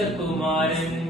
നേസകുമാരൻ